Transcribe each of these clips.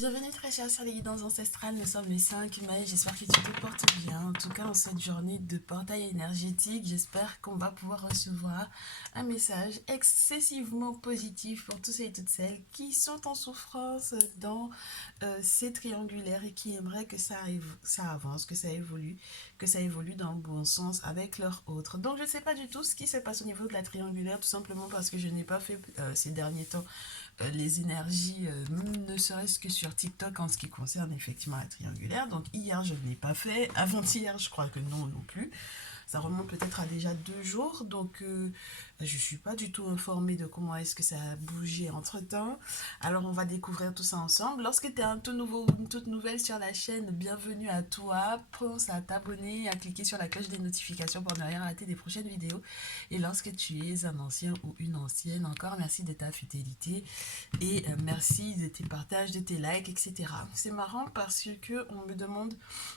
Bienvenue très chers sur les guidances ancestrales, nous sommes le 5 mai, j'espère que tu te portes bien. En tout cas, en cette journée de portail énergétique, j'espère qu'on va pouvoir recevoir un message excessivement positif pour tous et toutes celles qui sont en souffrance dans ces triangulaires et qui aimeraient que ça avance, que ça évolue dans le bon sens avec leur autre. Donc je ne sais pas du tout ce qui se passe au niveau de la triangulaire, tout simplement parce que je n'ai pas fait ces derniers temps les énergies, ne serait-ce que sur TikTok en ce qui concerne effectivement la triangulaire. Donc hier, je ne l'ai pas fait. Avant-hier, je crois que non plus. Ça remonte peut-être à déjà 2 jours, donc je ne suis pas du tout informée de comment est-ce que ça a bougé entre-temps. Alors on va découvrir tout ça ensemble. Lorsque tu es un tout nouveau ou une toute nouvelle sur la chaîne, bienvenue à toi. Pense à t'abonner, à cliquer sur la cloche des notifications pour ne rien rater des prochaines vidéos. Et lorsque tu es un ancien ou une ancienne, encore merci de ta fidélité et merci de tes partages, de tes likes, etc. C'est marrant parce que on me demande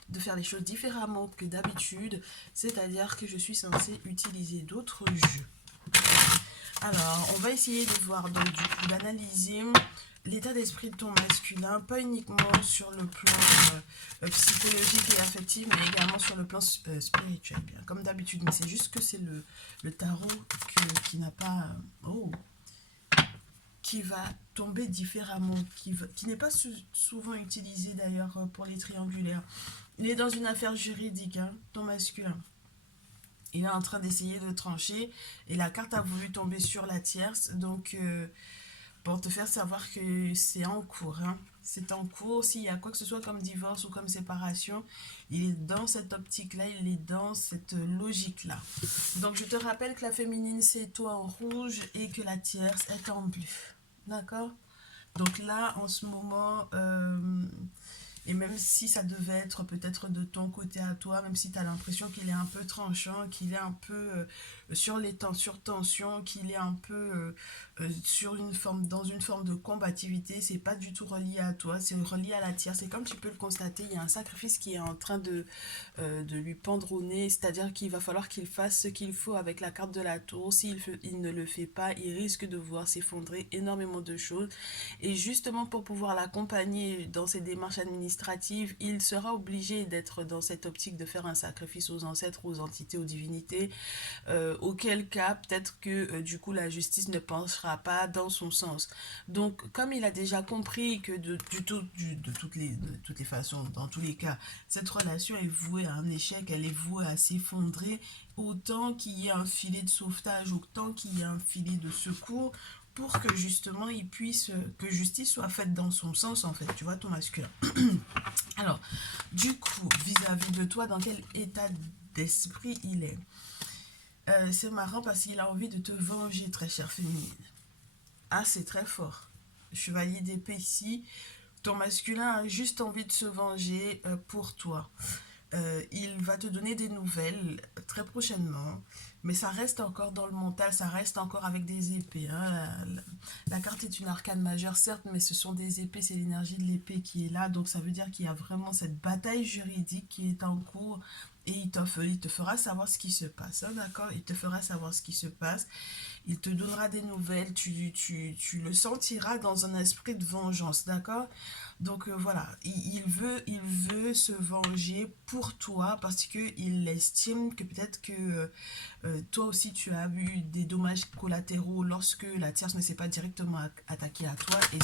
de faire les choses différemment que d'habitude, c'est-à-dire que je suis censée utiliser d'autres jeux. Alors, on va essayer de voir, donc du coup, d'analyser l'état d'esprit de ton masculin, pas uniquement sur le plan psychologique et affectif, mais également sur le plan spirituel, bien comme d'habitude. Mais c'est juste que c'est le tarot qui n'a pas... qui va tomber différemment, qui n'est pas souvent utilisé d'ailleurs pour les triangulaires. Il est dans une affaire juridique, hein, ton masculin. Il est en train d'essayer de trancher et la carte a voulu tomber sur la tierce, donc pour te faire savoir que c'est en cours. Hein. C'est en cours, s'il y a quoi que ce soit comme divorce ou comme séparation, il est dans cette optique-là, il est dans cette logique-là. Donc je te rappelle que la féminine c'est toi en rouge et que la tierce est en bleu. D'accord? Donc là, en ce moment, et même si ça devait être peut-être de ton côté à toi, même si tu as l'impression qu'il est un peu tranchant, qu'il est un peu sur tension, qu'il est un peu dans une forme de combativité, c'est pas du tout relié à toi, c'est relié à la tierce. Et comme tu peux le constater, il y a un sacrifice qui est en train de lui pendre au nez, c'est-à-dire qu'il va falloir qu'il fasse ce qu'il faut avec la carte de la tour. Il ne le fait pas, il risque de voir s'effondrer énormément de choses. Et justement, pour pouvoir l'accompagner dans ses démarches administratives, il sera obligé d'être dans cette optique de faire un sacrifice aux ancêtres, aux entités, aux divinités, auquel cas peut-être que du coup la justice ne penchera pas dans son sens. Donc comme il a déjà compris que de toutes les façons, dans tous les cas, cette relation est vouée à un échec, elle est vouée à s'effondrer, autant qu'il y ait un filet de sauvetage, autant qu'il y ait un filet de secours, pour que justement il puisse, que justice soit faite dans son sens en fait, tu vois, ton masculin. Alors, du coup, vis-à-vis de toi, dans quel état d'esprit il est? C'est marrant parce qu'il a envie de te venger, très chère féminine. Ah, c'est très fort. Chevalier d'épée ici, ton masculin a juste envie de se venger pour toi. Il va te donner des nouvelles très prochainement, mais ça reste encore dans le mental, ça reste encore avec des épées. Hein. La carte est une arcane majeure, certes, mais ce sont des épées, c'est l'énergie de l'épée qui est là, donc ça veut dire qu'il y a vraiment cette bataille juridique qui est en cours et il te fera savoir ce qui se passe, hein, d'accord? Il te fera savoir ce qui se passe, il te donnera des nouvelles, tu le sentiras dans un esprit de vengeance, d'accord? Donc voilà, il veut se venger pour toi parce qu'il estime que peut-être que toi aussi tu as eu des dommages collatéraux lorsque la tierce ne s'est pas directement attaquée à toi et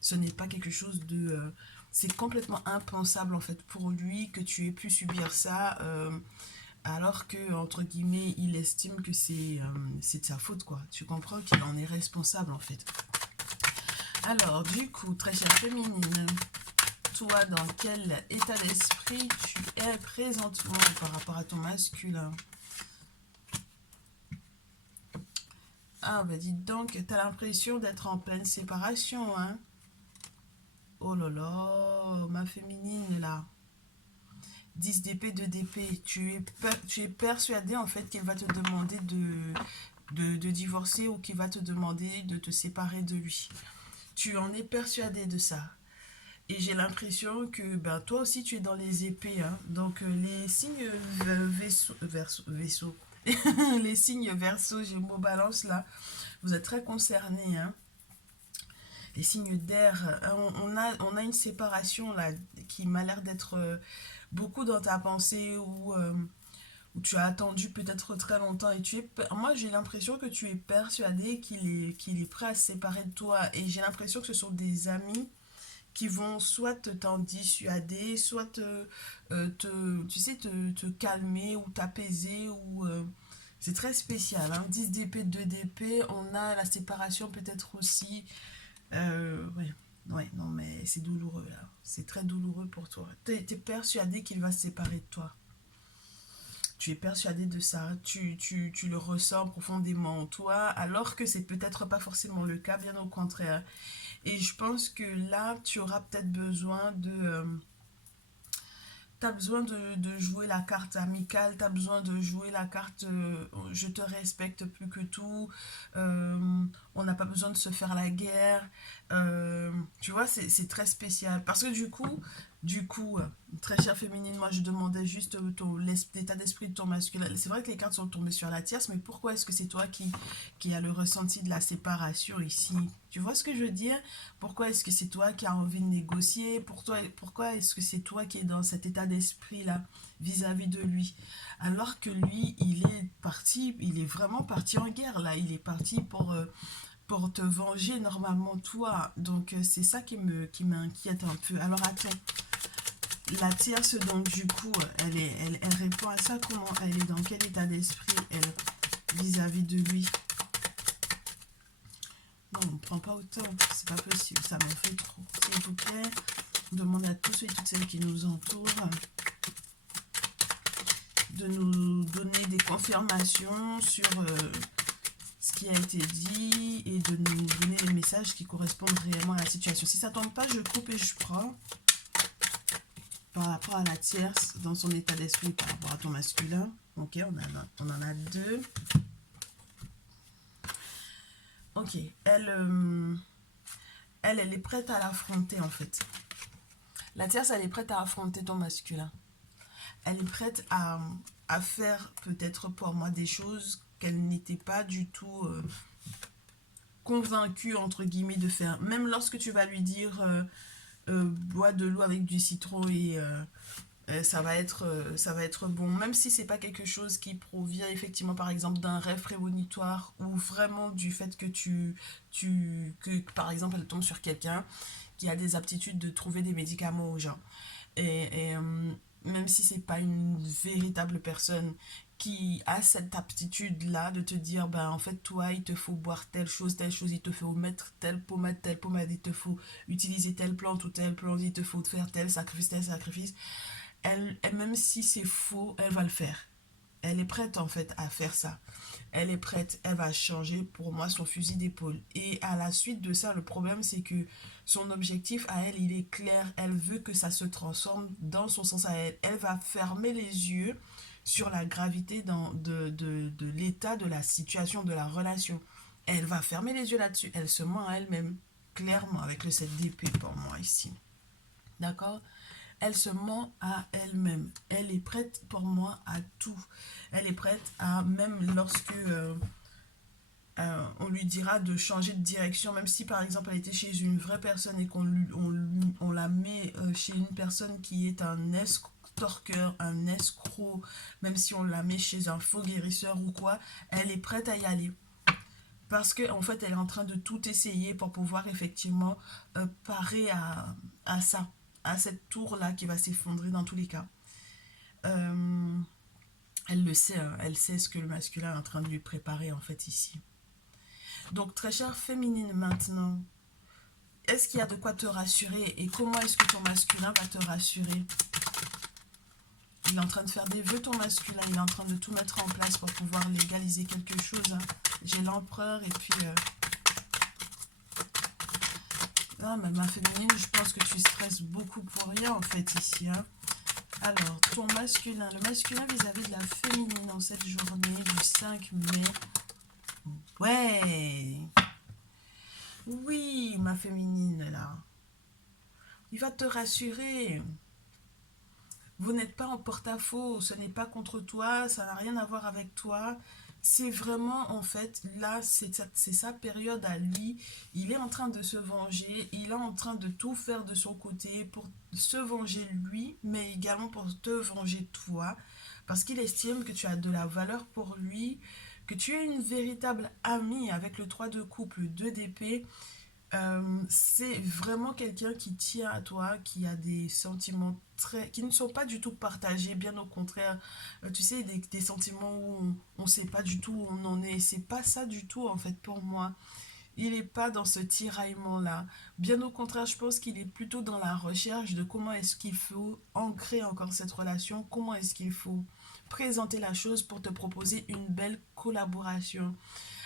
ce n'est pas quelque chose de... c'est complètement impensable en fait pour lui que tu aies pu subir ça alors que entre guillemets il estime que c'est de sa faute quoi. Tu comprends qu'il en est responsable en fait. Alors, du coup, très chère féminine, toi, dans quel état d'esprit tu es présentement par rapport à ton masculin? Ah, bah dis donc, t'as l'impression d'être en pleine séparation, hein? Oh là là, ma féminine, là. 10 d'épée, 2 d'épée. Tu es persuadé, en fait, qu'il va te demander de divorcer ou qu'il va te demander de te séparer de lui. Tu en es persuadé de ça. Et j'ai l'impression que ben, toi aussi tu es dans les épées. Hein. Donc les signes vaisseaux, les signes verso, Gémeaux, Balance là, vous êtes très concernés. Hein. les signes d'air. On a une séparation là qui m'a l'air d'être beaucoup dans ta pensée où tu as attendu peut-être très longtemps et moi j'ai l'impression que tu es persuadé qu'il est prêt à se séparer de toi et j'ai l'impression que ce sont des amis qui vont soit t'en dissuader, soit tu sais, te calmer ou t'apaiser ou c'est très spécial, hein. 10 d'épée, 2 d'épée, on a la séparation peut-être aussi. Ouais. Ouais, non, mais c'est douloureux là. C'est très douloureux pour toi. T'es persuadé qu'il va se séparer de toi. Tu es persuadé de ça. Tu le ressens profondément en toi, alors que c'est peut-être pas forcément le cas, bien au contraire. Et je pense que là, tu auras peut-être besoin t'as besoin de jouer la carte amicale, t'as besoin de jouer la carte je te respecte plus que tout, euh, on n'a pas besoin de se faire la guerre. Euh, Tu vois, c'est très spécial. Parce que du coup, très chère féminine, moi je demandais juste l'état d'esprit de ton masculin. C'est vrai que les cartes sont tombées sur la tierce, mais pourquoi est-ce que c'est toi qui a le ressenti de la séparation ici? Tu vois ce que je veux dire? Pourquoi est-ce que c'est toi qui as envie de négocier? Pourquoi est-ce que c'est toi qui es dans cet état d'esprit-là vis-à-vis de lui? Alors que lui, il est vraiment parti en guerre, là. Il est parti pour te venger normalement, toi. Donc, c'est ça qui m'inquiète un peu. Alors, attends. La tierce, donc, du coup, elle répond à ça. Comment elle est dans quel état d'esprit, elle, vis-à-vis de lui? Non, on ne prend pas autant. C'est pas possible. Ça m'en fait trop. S'il vous plaît, on demande à tous ceux et toutes celles qui nous entourent de nous donner des confirmations sur ce qui a été dit et de nous donner les messages qui correspondent réellement à la situation. Si ça ne tombe pas, je coupe et je prends par rapport à la tierce dans son état d'esprit par rapport à ton masculin. Ok, on en a deux. Ok, elle est prête à l'affronter en fait. La tierce, elle est prête à affronter ton masculin. Elle est prête à faire peut-être pour moi des choses qu'elle n'était pas du tout convaincue, entre guillemets, de faire. Même lorsque tu vas lui dire bois de l'eau avec du citron et ça va être bon. Même si c'est pas quelque chose qui provient effectivement par exemple d'un rêve prémonitoire ou vraiment du fait que par exemple elle tombe sur quelqu'un qui a des aptitudes de trouver des médicaments aux gens. Même si c'est pas une véritable personne qui a cette aptitude-là de te dire, ben en fait, toi, il te faut boire telle chose, il te faut mettre telle pommade, il te faut utiliser telle plante ou telle plante, il te faut faire tel sacrifice. Même si c'est faux, elle va le faire. Elle est prête en fait à faire ça. Elle est prête, elle va changer pour moi son fusil d'épaule. Et à la suite de ça, le problème c'est que son objectif à elle, il est clair. Elle veut que ça se transforme dans son sens à elle. Elle va fermer les yeux sur la gravité de l'état de la situation, de la relation. Elle va fermer les yeux là-dessus. Elle se ment à elle-même, clairement, avec le 7 d'épée pour moi ici. D'accord? Elle se ment à elle-même. Elle est prête pour moi à tout. Elle est prête à, même lorsque on lui dira de changer de direction, même si par exemple elle était chez une vraie personne et on la met chez une personne qui est un estorqueur, un escroc, même si on la met chez un faux guérisseur ou quoi, elle est prête à y aller. Parce qu'en en fait, elle est en train de tout essayer pour pouvoir effectivement parer à ça, à cette tour-là qui va s'effondrer dans tous les cas. Euh, Elle le sait, hein, elle sait ce que le masculin est en train de lui préparer en fait ici. Donc très chère féminine maintenant, est-ce qu'il y a de quoi te rassurer et comment est-ce que ton masculin va te rassurer? Il est en train de faire des vœux ton masculin, il est en train de tout mettre en place pour pouvoir légaliser quelque chose. Hein. J'ai l'empereur et puis... Non, mais ma féminine, je pense que tu stresses beaucoup pour rien en fait ici. Hein. Alors, ton masculin, le masculin vis-à-vis de la féminine en cette journée du 5 mai. Ouais, oui, ma féminine là. Il va te rassurer. Vous n'êtes pas en porte-à-faux, ce n'est pas contre toi, ça n'a rien à voir avec toi. c'est vraiment, en fait, là, c'est sa période à lui. Il est en train de se venger. Il est en train de tout faire de son côté pour se venger lui, mais également pour te venger toi. Parce qu'il estime que tu as de la valeur pour lui, que tu es une véritable amie avec le 3 de couple, 2 d'épée. C'est vraiment quelqu'un qui tient à toi, qui a des sentiments qui ne sont pas du tout partagés, bien au contraire. Tu sais, des sentiments où on ne sait pas du tout où on en est. C'est pas ça du tout, en fait, pour moi. Il n'est pas dans ce tiraillement-là. Bien au contraire, je pense qu'il est plutôt dans la recherche de comment est-ce qu'il faut ancrer encore cette relation, comment est-ce qu'il faut présenter la chose pour te proposer une belle collaboration.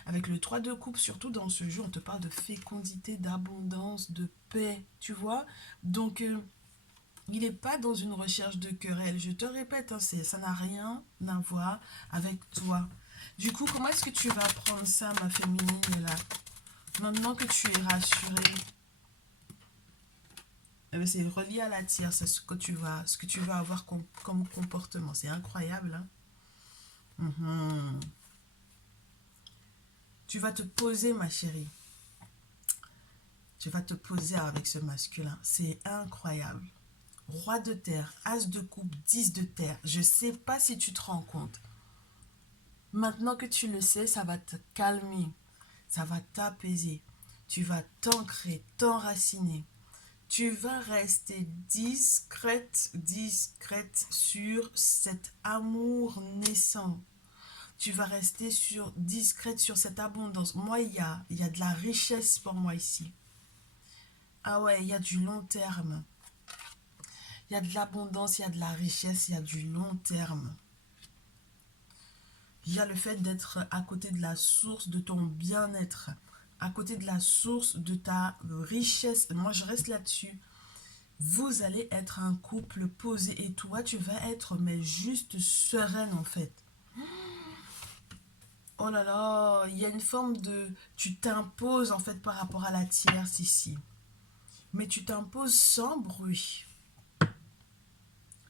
Avec le 3 de coupe, surtout dans ce jeu, on te parle de fécondité, d'abondance, de paix, tu vois. Donc, il n'est pas dans une recherche de querelle. Je te répète, hein, ça n'a rien à voir avec toi. Du coup, comment est-ce que tu vas prendre ça, ma féminine, là? Maintenant que tu es rassurée, eh ben, c'est relié à la tierce, ce que tu vas avoir comme comportement. C'est incroyable, hein? Mhm. Tu vas te poser, ma chérie. Tu vas te poser avec ce masculin. C'est incroyable. Roi de terre, as de coupe, 10 de terre. Je sais pas si tu te rends compte. Maintenant que tu le sais, ça va te calmer. Ça va t'apaiser. Tu vas t'ancrer, t'enraciner. Tu vas rester discrète, discrète sur cet amour naissant. Tu vas rester discrète sur cette abondance. Moi, il y a de la richesse pour moi ici. Ah ouais, il y a du long terme. Il y a de l'abondance, il y a de la richesse, il y a du long terme. Il y a le fait d'être à côté de la source de ton bien-être, à côté de la source de ta richesse. Moi, je reste là-dessus. Vous allez être un couple posé et toi, tu vas être mais juste sereine en fait. Oh là là, il y a une forme de... Tu t'imposes en fait par rapport à la tierce ici. Mais tu t'imposes sans bruit.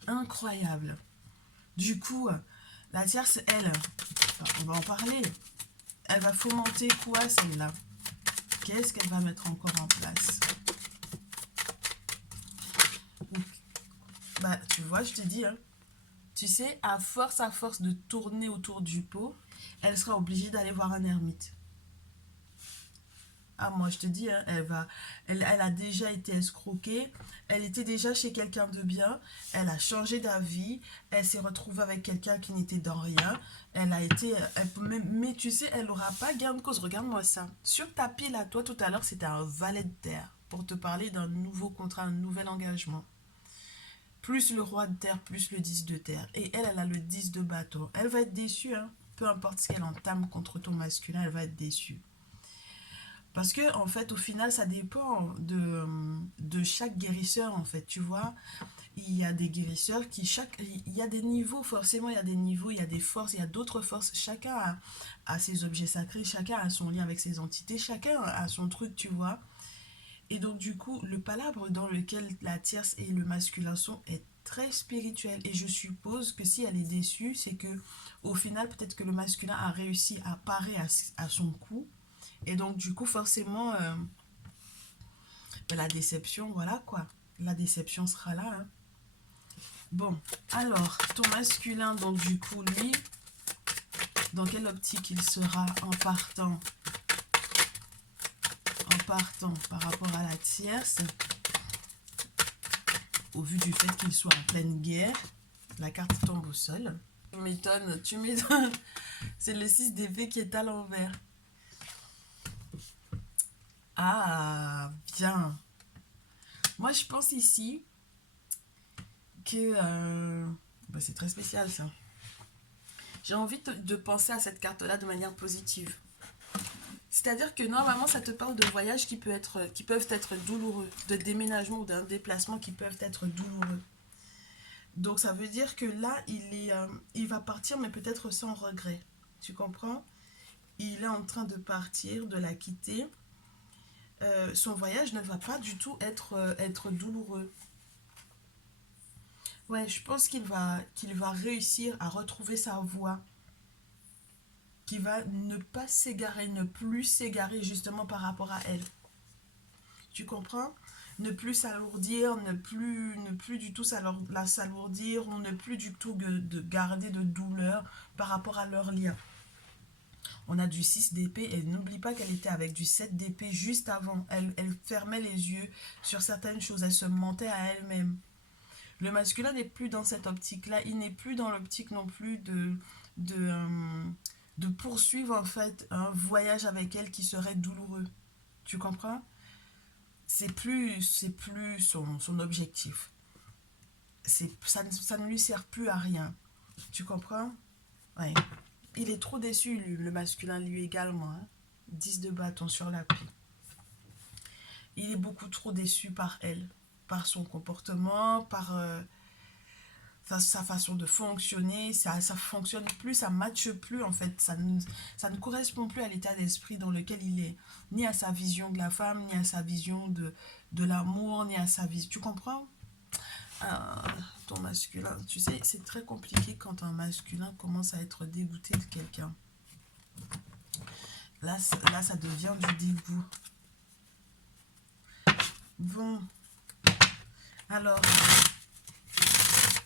Incroyable. Du coup, la tierce, elle, on va en parler. Elle va fomenter quoi celle-là? Qu'est-ce qu'elle va mettre encore en place? Bah, tu vois, je te dis, hein, tu sais, à force de tourner autour du pot, elle sera obligée d'aller voir un ermite. Ah, moi, je te dis, hein, elle a déjà été escroquée, elle était déjà chez quelqu'un de bien, elle a changé d'avis, elle s'est retrouvée avec quelqu'un qui n'était dans rien, elle a été, mais tu sais, elle n'aura pas gain de cause. Regarde-moi ça. Sur ta pile à toi, tout à l'heure, c'était un valet de terre pour te parler d'un nouveau contrat, un nouvel engagement. Plus le roi de terre, plus le 10 de terre. Et elle, elle a le 10 de bâton. Elle va être déçue, hein. Peu importe ce qu'elle entame contre ton masculin, elle va être déçue. Parce que, en fait, au final, ça dépend de chaque guérisseur, en fait, tu vois. Il y a des guérisseurs il y a des niveaux, forcément, il y a des niveaux, il y a des forces, il y a d'autres forces. Chacun a ses objets sacrés, chacun a son lien avec ses entités, chacun a son truc, tu vois. Et donc, du coup, le palabre dans lequel la tierce et le masculin sont est très spirituel. Et je suppose que si elle est déçue, c'est que au final, peut-être que le masculin a réussi à parer à son coup. Et donc, du coup, forcément, la déception, voilà quoi. La déception sera là, hein. Bon, alors, ton masculin, donc du coup, lui, dans quelle optique il sera en partant par rapport à la tierce, au vu du fait qu'il soit en pleine guerre, la carte tombe au sol. Tu m'étonnes. C'est le 6 d'épée qui est à l'envers. Ah, bien. Moi, je pense ici que... bah, c'est très spécial, ça. J'ai envie de penser à cette carte-là de manière positive. C'est-à-dire que normalement, ça te parle de voyages qui peuvent être douloureux, de déménagement ou d'un déplacement qui peuvent être douloureux. Donc, ça veut dire que là, il va partir, mais peut-être sans regret. Tu comprends? Il est en train de partir, de la quitter. Son voyage ne va pas du tout être douloureux. Ouais, je pense qu'il va réussir à retrouver sa voie. qui va ne pas s'égarer, ne plus s'égarer justement par rapport à elle. Tu comprends? Ne plus s'alourdir, ne plus du tout la s'alourdir, ou ne plus du tout de garder de douleur par rapport à leur lien. On a du 6 d'épée et n'oublie pas qu'elle était avec du 7 d'épée juste avant. Elle fermait les yeux sur certaines choses, elle se mentait à elle-même. Le masculin n'est plus dans cette optique-là, il n'est plus dans l'optique non plus de, euh, de poursuivre en fait un voyage avec elle qui serait douloureux. Tu comprends? C'est plus son objectif. Ça ne lui sert plus à rien. Tu comprends? Ouais. Il est trop déçu, lui, le masculin, lui également. Hein. 10 de bâton sur l'appui. Il est beaucoup trop déçu par elle, par son comportement, par sa façon de fonctionner. Ça fonctionne plus, ça ne matche plus en fait. Ça ne correspond plus à l'état d'esprit dans lequel il est. Ni à sa vision de la femme, ni à sa vision de l'amour, ni à sa vision. Tu comprends? Ton masculin, tu sais, c'est très compliqué quand un masculin commence à être dégoûté de quelqu'un. Là, ça devient du dégoût. Bon, alors,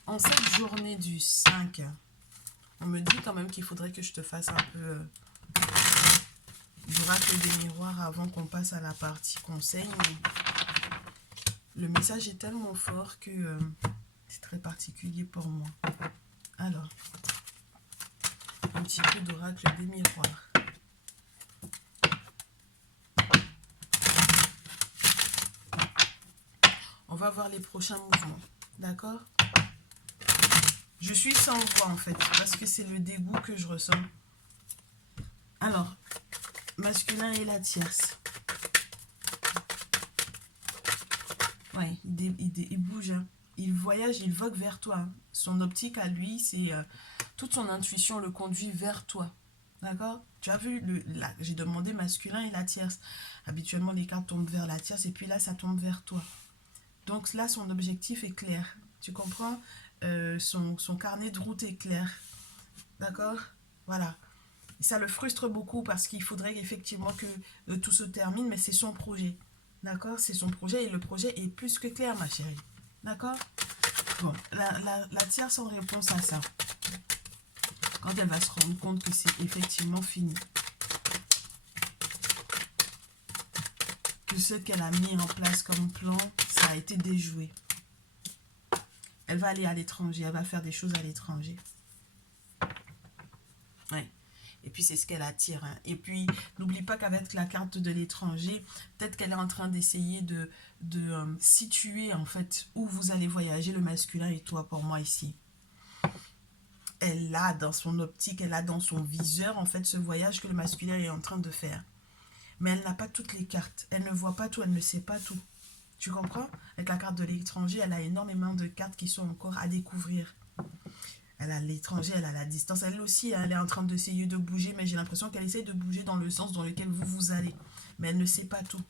en cette journée du 5, on me dit quand même qu'il faudrait que je te fasse un peu d'oracle des miroirs avant qu'on passe à la partie conseil. Le message est tellement fort que c'est très particulier pour moi. Alors, un petit peu d'oracle des miroirs. On va voir les prochains mouvements, d'accord? Je suis sans voix en fait, parce que c'est le dégoût que je ressens. Alors, masculin et la tierce. Ouais, il bouge, hein. Il voyage, il vogue vers toi. Son optique à lui, c'est toute son intuition le conduit vers toi. D'accord? Tu as vu, j'ai demandé masculin et la tierce. Habituellement, les cartes tombent vers la tierce et puis là, ça tombe vers toi. Donc là, son objectif est clair. Tu comprends? Son carnet de route est clair. D'accord? Voilà. Et ça le frustre beaucoup parce qu'il faudrait effectivement que tout se termine, mais c'est son projet. D'accord? C'est son projet et le projet est plus que clair, ma chérie. D'accord? Bon, la tierce en réponse à ça, quand elle va se rendre compte que c'est effectivement fini, que ce qu'elle a mis en place comme plan, ça a été déjoué. Elle va aller à l'étranger, elle va faire des choses à l'étranger. Ouais. Et puis c'est ce qu'elle attire. Hein. Et puis n'oublie pas qu'avec la carte de l'étranger, peut-être qu'elle est en train d'essayer de situer en fait où vous allez voyager, le masculin et toi pour moi ici. Elle a dans son optique, elle a dans son viseur en fait ce voyage que le masculin est en train de faire. Mais elle n'a pas toutes les cartes. Elle ne voit pas tout, elle ne sait pas tout. Tu comprends? Avec la carte de l'étranger, elle a énormément de cartes qui sont encore à découvrir. Elle a l'étranger, elle a la distance. Elle aussi, elle est en train d'essayer de bouger, mais j'ai l'impression qu'elle essaie de bouger dans le sens dans lequel vous allez. Mais elle ne sait pas tout.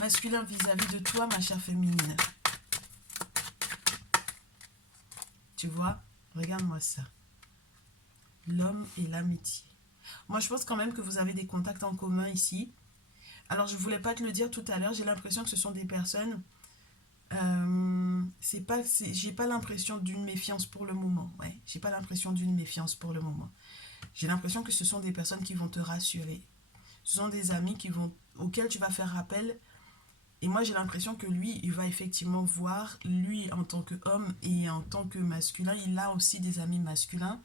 Masculin vis-à-vis de toi, ma chère féminine. Tu vois? Regarde-moi ça. L'homme et l'amitié. Moi, je pense quand même que vous avez des contacts en commun ici. Alors, je ne voulais pas te le dire tout à l'heure. J'ai l'impression que ce sont des personnes... j'ai pas l'impression d'une méfiance pour le moment. Ouais, j'ai pas l'impression d'une méfiance pour le moment. J'ai l'impression que ce sont des personnes qui vont te rassurer. Ce sont des amis auxquels tu vas faire appel. Et moi, j'ai l'impression que lui, il va effectivement voir, lui, en tant qu'homme et en tant que masculin, il a aussi des amis masculins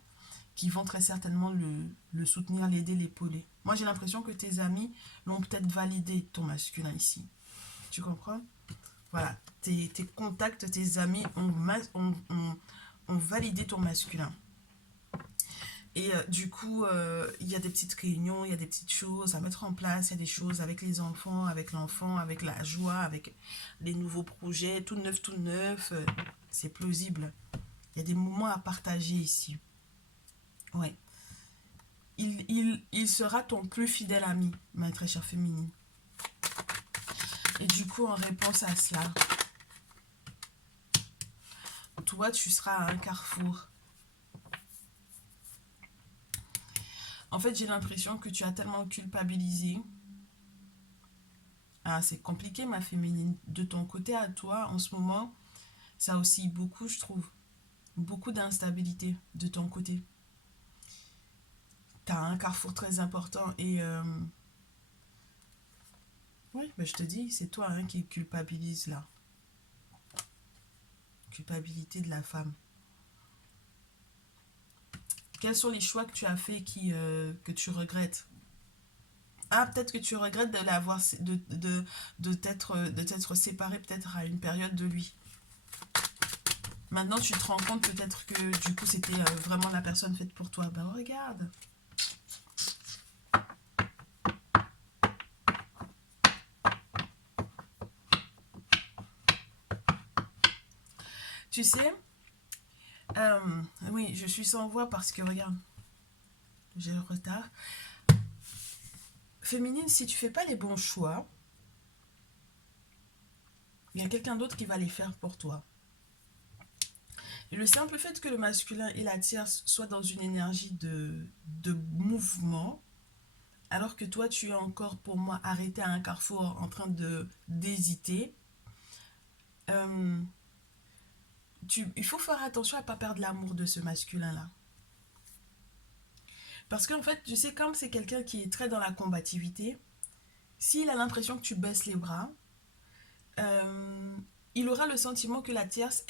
qui vont très certainement le soutenir, l'aider, l'épauler. Moi, j'ai l'impression que tes amis l'ont peut-être validé, ton masculin ici. Tu comprends? Voilà, tes contacts, tes amis ont validé ton masculin. Et du coup, il y a des petites réunions, il y a des petites choses à mettre en place, il y a des choses avec les enfants, avec l'enfant, avec la joie, avec les nouveaux projets, tout neuf, c'est plausible. Il y a des moments à partager ici. Ouais. Il sera ton plus fidèle ami, ma très chère féminine. Et du coup, en réponse à cela, toi, tu seras à un carrefour. En fait, j'ai l'impression que tu as tellement culpabilisé. Ah, c'est compliqué, ma féminine. De ton côté à toi, en ce moment, ça aussi beaucoup, je trouve. Beaucoup d'instabilité de ton côté. T'as un carrefour très important et oui, ben je te dis, c'est toi hein, qui culpabilise là. Culpabilité de la femme. Quels sont les choix que tu as faits que tu regrettes? Ah, peut-être que tu regrettes de l'avoir de t'être séparé peut-être à une période de lui. Maintenant, tu te rends compte peut-être que du coup, c'était vraiment la personne faite pour toi. Ben regarde. Tu sais, euh, oui, je suis sans voix parce que regarde, j'ai le retard. Féminine, si tu fais pas les bons choix, il y a quelqu'un d'autre qui va les faire pour toi. Et le simple fait que le masculin et la tierce soient dans une énergie de mouvement, alors que toi, tu es encore, pour moi, arrêté à un carrefour en train d'hésiter, euh, il faut faire attention à ne pas perdre l'amour de ce masculin-là. Parce qu'en fait, tu sais, comme c'est quelqu'un qui est très dans la combativité, s'il a l'impression que tu baisses les bras, euh, il aura le sentiment que la tierce,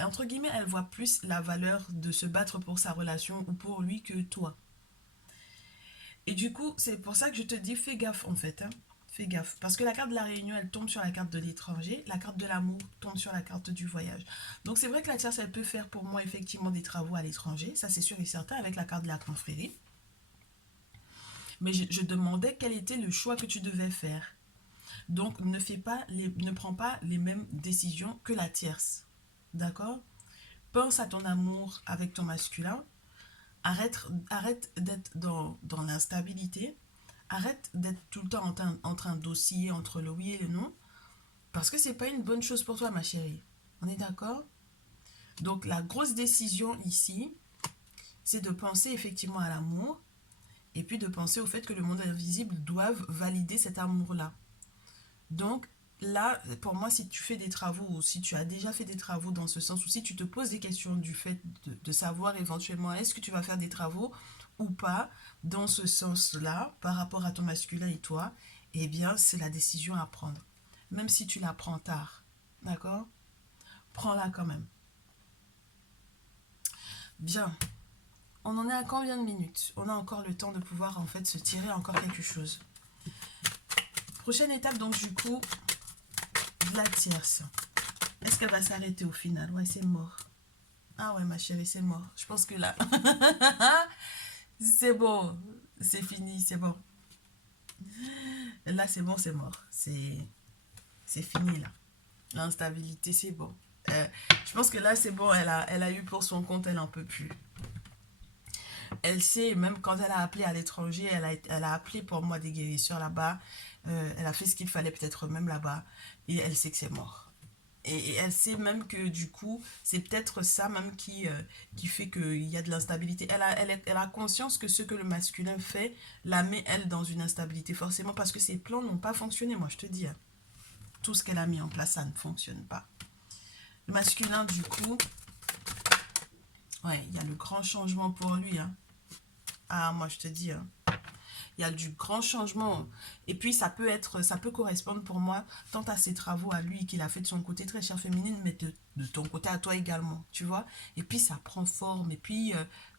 entre guillemets, elle voit plus la valeur de se battre pour sa relation ou pour lui que toi. Et du coup, c'est pour ça que je te dis, fais gaffe en fait. Hein. Fais gaffe. Parce que la carte de la réunion, elle tombe sur la carte de l'étranger. La carte de l'amour tombe sur la carte du voyage. Donc c'est vrai que la tierce, elle peut faire pour moi effectivement des travaux à l'étranger. Ça, c'est sûr et certain avec la carte de la confrérie. Mais je demandais quel était le choix que tu devais faire. Donc ne prends pas les mêmes décisions que la tierce. D'accord? Pense à ton amour avec ton masculin. Arrête d'être dans l'instabilité. Arrête d'être tout le temps en train d'osciller entre le oui et le non. Parce que c'est pas une bonne chose pour toi, ma chérie. On est d'accord? Donc la grosse décision ici, c'est de penser effectivement à l'amour et puis de penser au fait que le monde invisible doive valider cet amour-là. Donc là, pour moi, si tu fais des travaux ou si tu as déjà fait des travaux dans ce sens, ou si tu te poses des questions du fait de savoir éventuellement est-ce que tu vas faire des travaux ou pas dans ce sens-là par rapport à ton masculin et toi, eh bien, c'est la décision à prendre. Même si tu la prends tard, d'accord? Prends-la quand même. Bien. On en est à combien de minutes? On a encore le temps de pouvoir en fait se tirer encore quelque chose. Prochaine étape, donc du coup, de la tierce. Est-ce qu'elle va s'arrêter au final? Ouais, c'est mort. Ah ouais, ma chérie, c'est mort. Je pense que là, c'est bon. C'est fini, c'est bon. Là, c'est bon, c'est mort. C'est fini, là. L'instabilité, c'est bon. Je pense que là, c'est bon. Elle a eu pour son compte, elle n'en peut plus. Elle sait, même quand elle a appelé à l'étranger, elle a appelé pour moi des guérisseurs là-bas. Elle a fait ce qu'il fallait peut-être même là-bas. Et elle sait que c'est mort. Et elle sait même que du coup, c'est peut-être ça même qui fait qu'il y a de l'instabilité. Elle a conscience que ce que le masculin fait la met, elle, dans une instabilité, forcément, parce que ses plans n'ont pas fonctionné, moi je te dis. Hein. Tout ce qu'elle a mis en place, ça ne fonctionne pas. Le masculin, du coup, ouais, il y a le grand changement pour lui. Hein. Ah, moi je te dis, hein. Il y a du grand changement. Et puis, ça peut correspondre pour moi tant à ses travaux à lui qu'il a fait de son côté très chère féminine, mais de ton côté à toi également, tu vois. Et puis, ça prend forme. Et puis,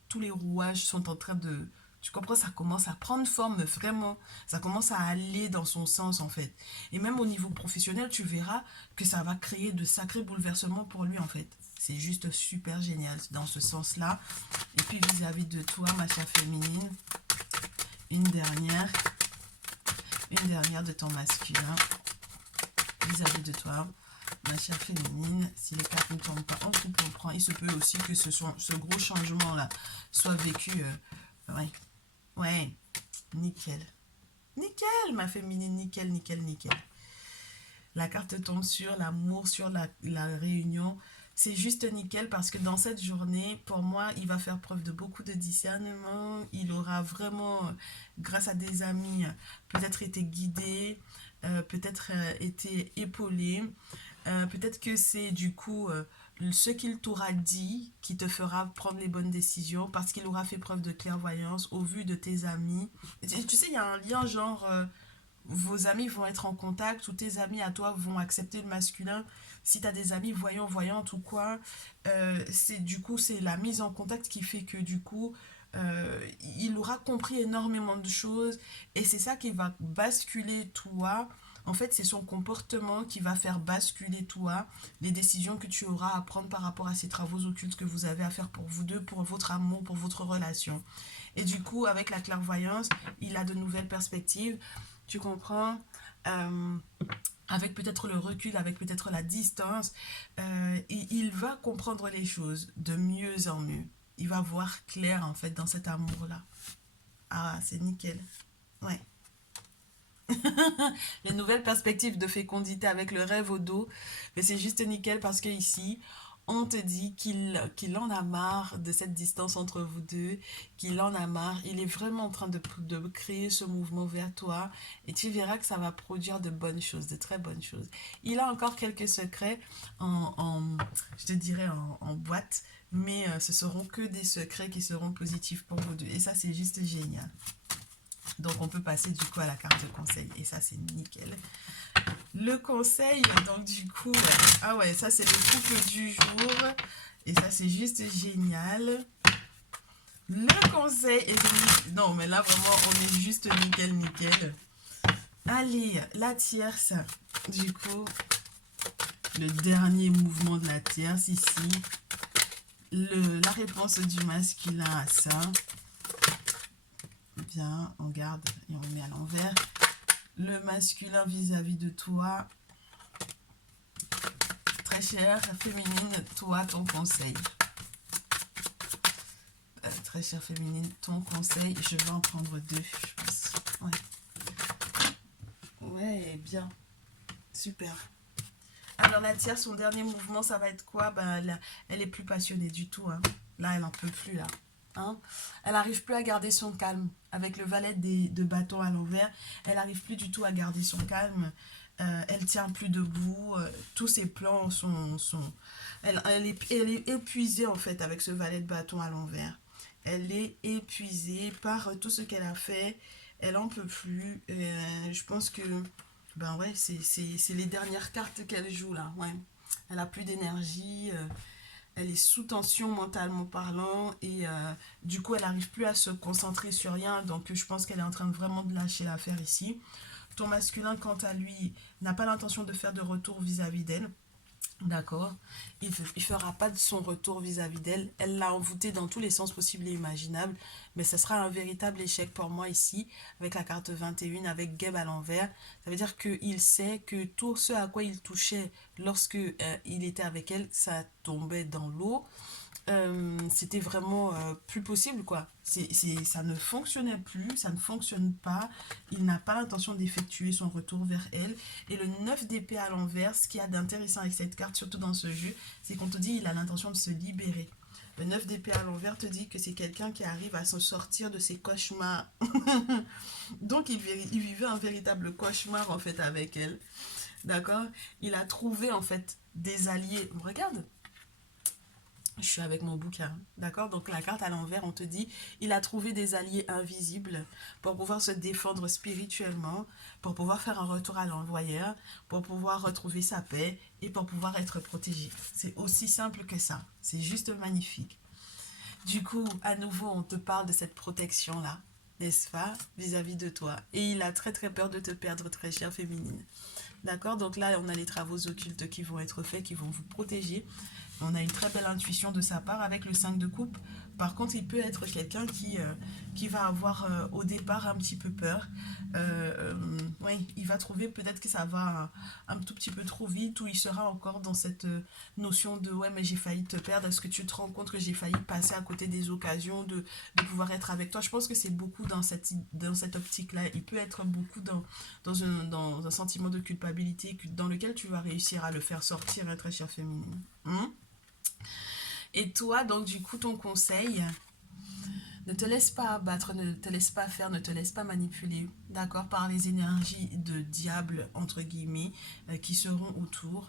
tous les rouages sont en train de... Tu comprends, ça commence à prendre forme, vraiment. Ça commence à aller dans son sens, en fait. Et même au niveau professionnel, tu verras que ça va créer de sacrés bouleversements pour lui, en fait. C'est juste super génial dans ce sens-là. Et puis, vis-à-vis de toi, ma chère féminine, une dernière de ton masculin vis-à-vis de toi, ma chère féminine. Si les cartes ne tombent pas, on comprend. Il se peut aussi que ce gros changement-là soit vécu. Ouais, ouais, nickel. Nickel, ma féminine, nickel, nickel, nickel. La carte tombe sur l'amour, sur la réunion. C'est juste nickel parce que dans cette journée, pour moi, il va faire preuve de beaucoup de discernement. Il aura vraiment, grâce à des amis, peut-être été guidé, peut-être été épaulé. Peut-être que c'est du coup ce qu'il t'aura dit qui te fera prendre les bonnes décisions parce qu'il aura fait preuve de clairvoyance au vu de tes amis. Tu sais, il y a un lien genre vos amis vont être en contact ou tes amis à toi vont accepter le masculin. Si tu as des amis voyants, voyantes ou quoi, c'est du coup c'est la mise en contact qui fait que du coup il aura compris énormément de choses et c'est ça qui va basculer toi. En fait, c'est son comportement qui va faire basculer toi, les décisions que tu auras à prendre par rapport à ces travaux occultes que vous avez à faire pour vous deux, pour votre amour, pour votre relation. Et du coup, avec la clairvoyance, il a de nouvelles perspectives. Tu comprends? Euh, Avec peut-être le recul, avec peut-être la distance, et il va comprendre les choses de mieux en mieux. Il va voir clair en fait dans cet amour-là. Ah, c'est nickel. Ouais. Les nouvelles perspectives de fécondité avec le rêve au dos, mais c'est juste nickel parce que ici, on te dit qu'il en a marre de cette distance entre vous deux, qu'il en a marre. Il est vraiment en train de créer ce mouvement vers toi et tu verras que ça va produire de bonnes choses, de très bonnes choses. Il a encore quelques secrets je te dirais, en boîte, mais ce seront que des secrets qui seront positifs pour vous deux. Et ça, c'est juste génial. Donc, on peut passer du coup à la carte de conseil. Et ça, c'est nickel. Le conseil, donc du coup, ah ouais, ça, c'est le couple du jour. Et ça, c'est juste génial. Le conseil, non, mais là, vraiment, on est juste nickel, nickel. Allez, la tierce, du coup, le dernier mouvement de la tierce ici. La réponse du masculin à ça. Bien, on garde et on met à l'envers. Le masculin vis-à-vis de toi. Très chère féminine, toi, ton conseil. Très chère féminine, ton conseil. Je vais en prendre deux, je pense. Ouais, ouais, bien. Super. Alors la tierce, son dernier mouvement, ça va être quoi? Ben, elle est plus passionnée du tout. Hein. Là, elle en peut plus, là. Hein? Elle n'arrive plus à garder son calme. Avec le valet de bâton à l'envers, elle n'arrive plus du tout à garder son calme. Elle tient plus debout. Tous ses plans sont... elle est épuisée, en fait, avec ce valet de bâton à l'envers. Elle est épuisée par tout ce qu'elle a fait. Elle en peut plus. Je pense que ben ouais, c'est les dernières cartes qu'elle joue là. Ouais. Elle a plus d'énergie, elle est sous tension mentalement parlant et du coup elle n'arrive plus à se concentrer sur rien. Donc je pense qu'elle est en train de vraiment de lâcher l'affaire ici. Ton masculin, quant à lui, n'a pas l'intention de faire de retour vis-à-vis d'elle. D'accord. Il fera pas de son retour vis-à-vis d'elle. Elle l'a envoûté dans tous les sens possibles et imaginables. Mais ce sera un véritable échec pour moi ici, avec la carte 21, avec Geb à l'envers. Ça veut dire qu'il sait que tout ce à quoi il touchait lorsque il était avec elle, ça tombait dans l'eau. C'était vraiment plus possible quoi. Ça ne fonctionnait plus, ça ne fonctionne pas. Il n'a pas l'intention d'effectuer son retour vers elle. Et le 9 d'épée à l'envers, ce qu'il y a d'intéressant avec cette carte, surtout dans ce jeu, c'est qu'on te dit il a l'intention de se libérer. Le 9 d'épée à l'envers te dit que c'est quelqu'un qui arrive à s'en sortir de ses cauchemars. Donc il vivait un véritable cauchemar en fait avec elle. D'accord. Il a trouvé en fait des alliés. Regarde, je suis avec mon bouquin, d'accord? Donc la carte à l'envers, on te dit, il a trouvé des alliés invisibles pour pouvoir se défendre spirituellement, pour pouvoir faire un retour à l'envoyeur, pour pouvoir retrouver sa paix et pour pouvoir être protégé. C'est aussi simple que ça. C'est juste magnifique. Du coup, à nouveau, on te parle de cette protection-là, n'est-ce pas, vis-à-vis de toi. Et il a très très peur de te perdre, très chère féminine. D'accord? Donc là, on a les travaux occultes qui vont être faits, qui vont vous protéger. On a une très belle intuition de sa part avec le 5 de coupe. Par contre, il peut être quelqu'un qui va avoir au départ un petit peu peur. Ouais, il va trouver peut-être que ça va un tout petit peu trop vite ou il sera encore dans cette notion de ouais, mais j'ai failli te perdre. Est-ce que tu te rends compte que j'ai failli passer à côté des occasions de pouvoir être avec toi? Je pense que c'est beaucoup dans cette optique-là. Il peut être beaucoup dans un sentiment de culpabilité dans lequel tu vas réussir à le faire sortir, très chère féminine. Et toi, donc du coup, ton conseil, ne te laisse pas abattre, ne te laisse pas faire, ne te laisse pas manipuler, d'accord, par les énergies de diable, entre guillemets, qui seront autour.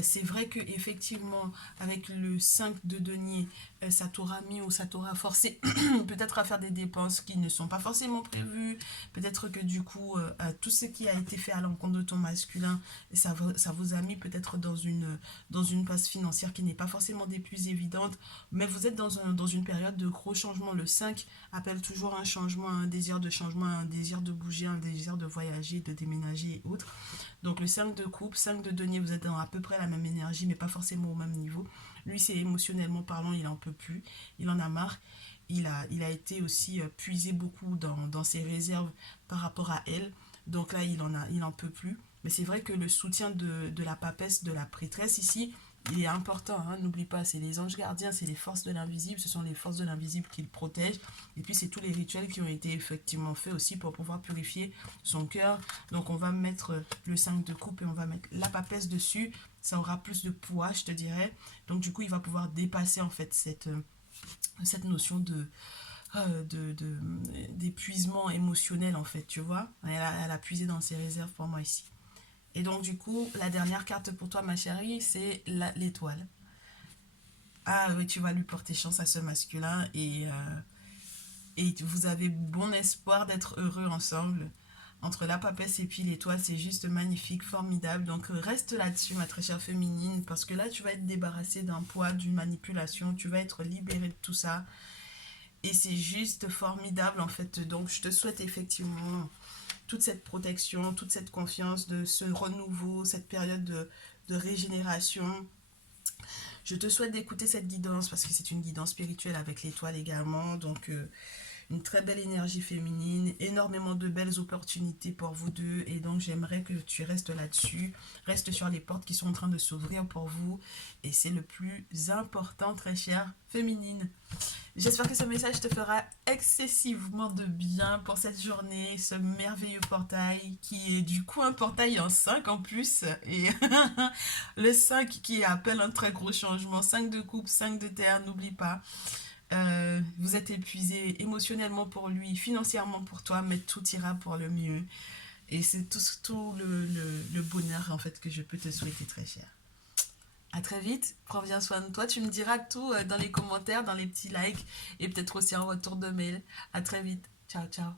C'est vrai que effectivement, avec le 5 de denier, ça t'aura mis ou ça t'aura forcé peut-être à faire des dépenses qui ne sont pas forcément prévues. Peut-être que du coup, tout ce qui a été fait à l'encontre de ton masculin, ça vous a mis peut-être dans une passe financière qui n'est pas forcément des plus évidentes. Mais vous êtes dans une période de gros changements. Le 5 appelle toujours un changement, un désir de changement, un désir de bouger, un désir de voyager, de déménager et autres. Donc le 5 de coupe, 5 de denier, vous êtes dans à peu près la même énergie, mais pas forcément au même niveau. Lui, c'est émotionnellement parlant, il en peut plus, il en a marre. Il a été aussi puisé beaucoup dans ses réserves par rapport à elle. Donc là, il en peut plus. Mais c'est vrai que le soutien de la papesse, de la prêtresse ici, il est important, hein, n'oublie pas, c'est les anges gardiens, c'est les forces de l'invisible, ce sont les forces de l'invisible qui le protègent. Et puis c'est tous les rituels qui ont été effectivement faits aussi pour pouvoir purifier son cœur. Donc on va mettre le 5 de coupe et on va mettre la papesse dessus. Ça aura plus de poids, je te dirais. Donc du coup, il va pouvoir dépasser en fait cette notion d'épuisement émotionnel en fait, tu vois. Elle a puisé dans ses réserves pour moi ici. Et donc, du coup, la dernière carte pour toi, ma chérie, c'est l'étoile. Ah oui, tu vas lui porter chance à ce masculin et vous avez bon espoir d'être heureux ensemble. Entre la papesse et puis l'étoile, c'est juste magnifique, formidable. Donc, reste là-dessus, ma très chère féminine, parce que là, tu vas être débarrassée d'un poids, d'une manipulation, tu vas être libérée de tout ça. Et c'est juste formidable, en fait. Donc, je te souhaite effectivement toute cette protection, toute cette confiance, de ce renouveau, cette période de régénération. Je te souhaite d'écouter cette guidance parce que c'est une guidance spirituelle avec l'étoile également. Donc, une très belle énergie féminine, énormément de belles opportunités pour vous deux. Et donc, j'aimerais que tu restes là-dessus. Reste sur les portes qui sont en train de s'ouvrir pour vous. Et c'est le plus important, très chère féminine. J'espère que ce message te fera excessivement de bien pour cette journée, ce merveilleux portail qui est du coup un portail en 5 en plus. Et le 5 qui appelle un très gros changement. 5 de coupe, 5 de terre, n'oublie pas. Vous êtes épuisé émotionnellement pour lui, financièrement pour toi, mais tout ira pour le mieux. Et c'est tout le bonheur en fait que je peux te souhaiter, très cher. À très vite, prends bien soin de toi. Tu me diras tout dans les commentaires, dans les petits likes et peut-être aussi en retour de mail. À très vite. Ciao, ciao.